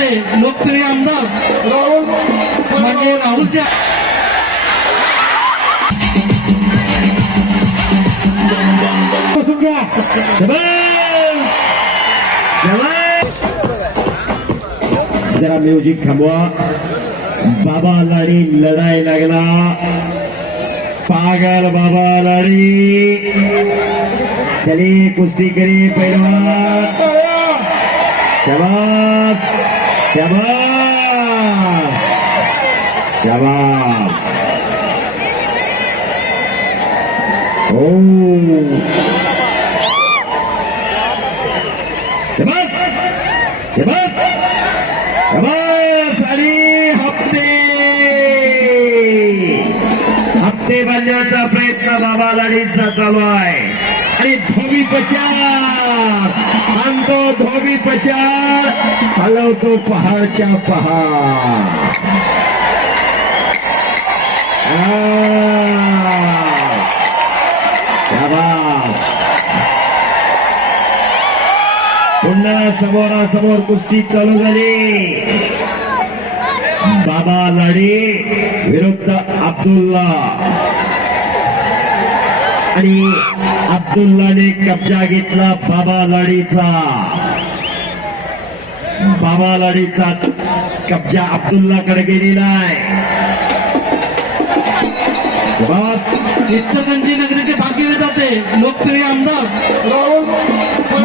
तालुक्याचे लोकप्रिय आमदार राहुल म्हणजे राहुलच्या. जरा म्युझिक थांबवा. बाबा लाडी लढाई लागला. पागल बाबा लाडी. चले कुस्ती करी पैलवान. शाबास. हप्ते हप्ते बांधण्याचा प्रयत्न बाबा लाडींचा चालू आहे. आणि धोबी पचार धोबी पचार हलवतो पहाडच्या पहाड पुन्हा समोरासमोर कुस्ती चालू झाली. बाबा लाडी विरुद्ध अब्दुल्ला. आणि अब्दुल्लाने कब्जा घेतला बाबा लाडीचा. बाबा लाडीचा कब्जा अब्दुल्लाकडे गेलेला आहे. बस इच्छागंजी नगरीचे भाग्य जाते. लोकप्रिय आमदार राहुल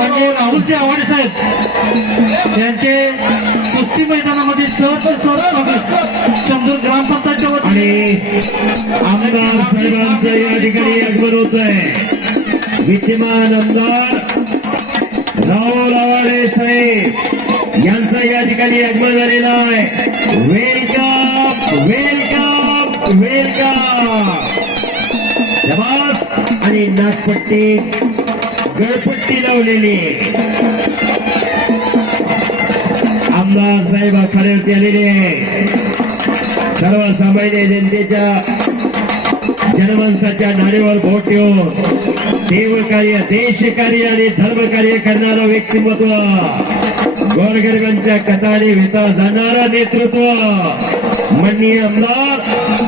म्हणजे राहुलजी आव्हाड साहेब यांचे कुस्ती मैदानामध्ये सहज सहज चंदूर ग्रामपंचायतच्या वतीने. आमदार साहेबांचं या ठिकाणी आगमन होत आहे विद्यमान आमदार राहुल आवाडे साहेब यांचा या ठिकाणी आगमन झालेला आहे. वेलकम वेलकम वेलकम आणि नागपट्टी. गळपट्टी लावलेली आमदार साहेब आखाड्यावरती आलेले सर्वसामान्य जनतेच्या जनमानसाच्या नारेवर भोट ठेवून देवकार्य देशकार्य आणि धर्मकार्य करणारं व्यक्तिमत्व. गोरगरिबांच्या कथाने विता जाणारं नेतृत्व. माननीय आमदार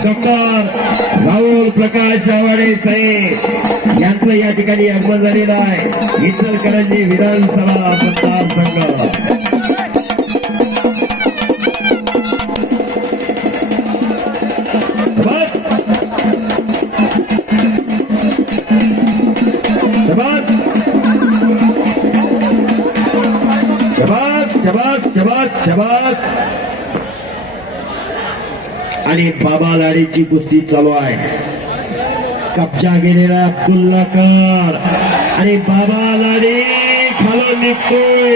डॉक्टर राहुल प्रकाश आवाडे साहेब यांचं या ठिकाणी आगमन झालेलं आहे. इचलकरंजी विधानसभा मतदारसंघ बस! शबास शबास शबास शबास शबास आणि बाबा लाडीची कुस्ती चालू आहे. कब्जा गेलेला अब्दुल्ला कर आणि बाबा लाडी खालून निघतोय.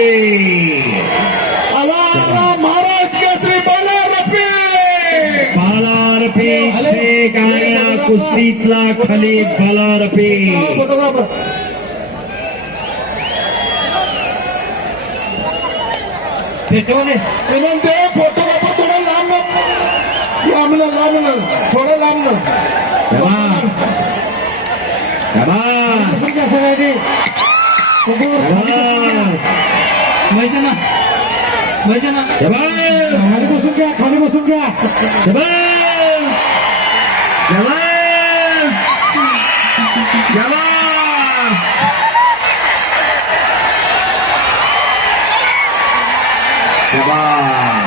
महाराज केसरी बाला रफी. कुस्तीतला खाली बालारपे भेटवले ते लांब ना लांब ना थोडं लांब ना शबास शबास बसून घ्या सगळ्यांनी समोर शबास मैसेना मैसेना शबास खाली बसून घ्या खाली बसून घ्या शबास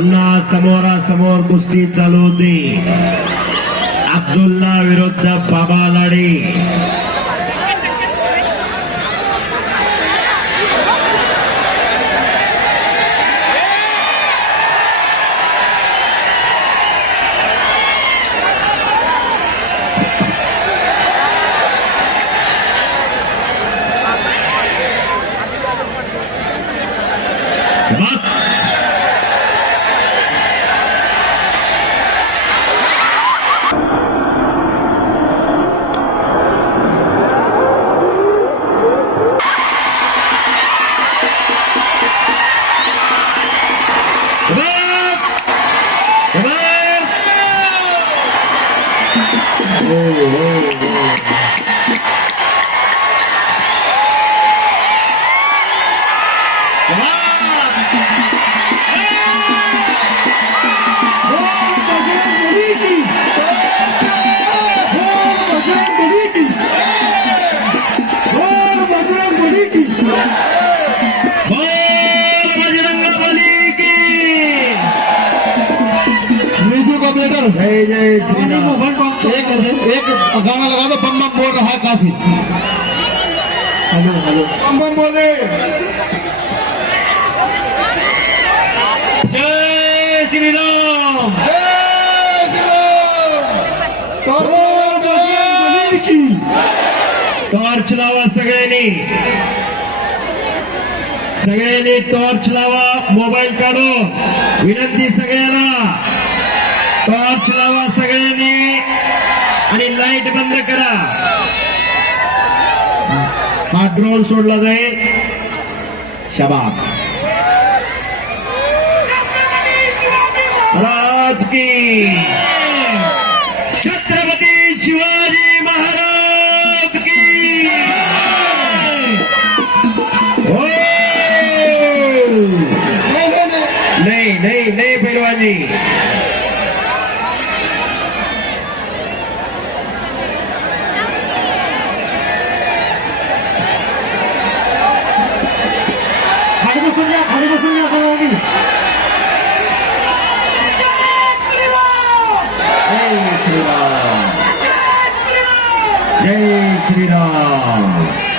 पुन्हा समोरासमोर कुस्ती चालू होती. अब्दुल्ला विरुद्ध बाबा जय जय एक गाना लगा दो बम बम बोल रहा है काफी हेलो हेलो बम बम बोले जय श्री राम जय श्री राम। टॉर्च लावा सगळ्यांनी सगळ्यांनी टॉर्च लावा मोबाईल काढून विनंती सगळ्यांना टॉर्च लावा सगळ्यांनी आणि लाइट बंद करा हा ड्रोन सोडला जाईल शबास राज की छत्रपती शिवाजी महाराज की हो नाही नाही नहीं नहीं नहीं पहलवानी खाली बसून घ्या खाली बसून घ्या सर्वांनी जय श्रीराम जय श्रीराम